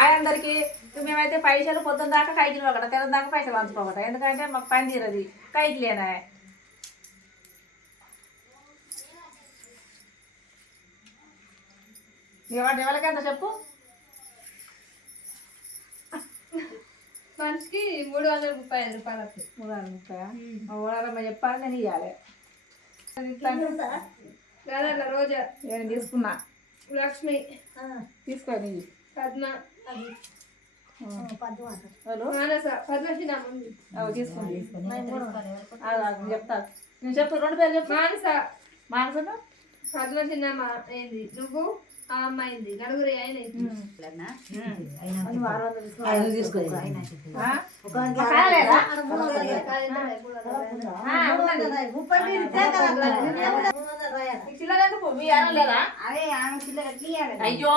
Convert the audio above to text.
ఆయనందరికీ మేమైతే పైసలు పొద్దున్న దాకా కైకిలు ఒకట తెల్ల దాకా పైసలు పంచుకోకట ఎందుకంటే మాకు పని తీరది కైకిలేనా ఎవరికి ఎంత చెప్పు మనిషికి 335 రూపాయలు 330 చెప్పాలి నేను ఇవ్వాలి రోజా నేను తీసుకున్నా లక్ష్మి తీసుకొని పద్మ మానస తీసుకోండి చెప్తా నేను చెప్పు 2 పేర్లు చెప్పు మానసను పద్మ చిన్నమ్మ అయింది నువ్వు ఆ అమ్మాయింది నలుగురి ఆయన చిల్లర ఎందుకు మీ లేదా అయ్యో